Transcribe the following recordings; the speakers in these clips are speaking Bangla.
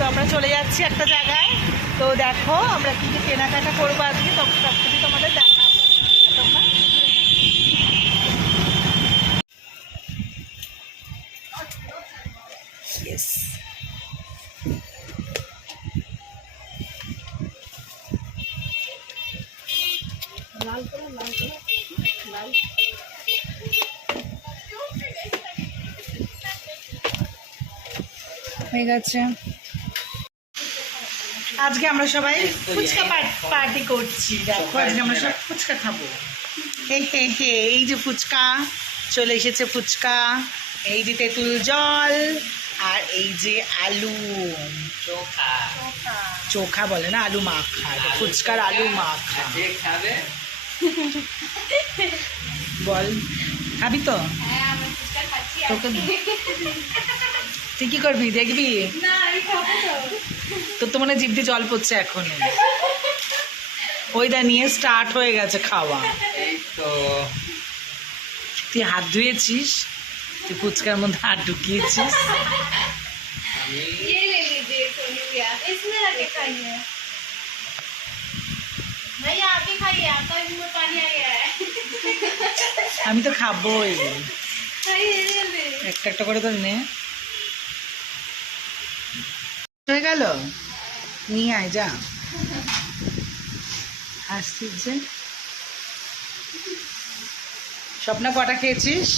তো আমরা চলে যাচ্ছি একটা জায়গায়। তো দেখো আমরা কি কি কেনাকাটা করবো আজকে, সব কিছু তোমাদের দেখাবো। তোমরা ইয়েস লাল করে লাল হয়ে গেছে। আজকে আমরা সবাই ফুচকা পার্টি করছি। দেখো আজকে আমরা সব ফুচকা খাবো। হে হে হে, এই যে ফুচকা চলে এসেছে, ফুচকা, এই যে তেঁতুল জল, আর এই যে আলু চোখা চোখা বলে না, আলু মাখা, এটা ফুচকার আলু মাখা। খাবে বল খাবি তো? তোকে তুই কি করবি দেখবি? তোর তো মনে জিভ দিয়ে জল পড়ছে এখনই। ওইটা নিয়ে স্টার্ট হয়ে গেছে খাওয়া। এই তো তুই হাত ধুয়েছিস, তুই ফুচকার মধ্যে হাত ঢুকিয়েছিস। আমি ये ले लीजिए सोनू भैया, इसमें रखे खाइए। भैया आप ही खाइए, आपका भी मुंह पानी आ गया है। আমি তো খাবোই, खाइए जल्दी। একটা একটা করে তো নে। হয়ে গেল, নিয়ে আয় যা। হাসছিস যে। স্বপ্না কটা খেয়েছিস?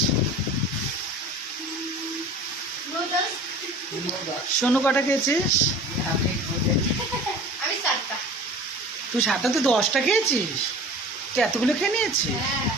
नूडल्स সোনু কটা খেয়েছিস? আমি আমি 7টা। তুই 7টা, তুই 10টা খেয়েছিস? তুই এতগুলো খেয়ে নিয়েছিস? হ্যাঁ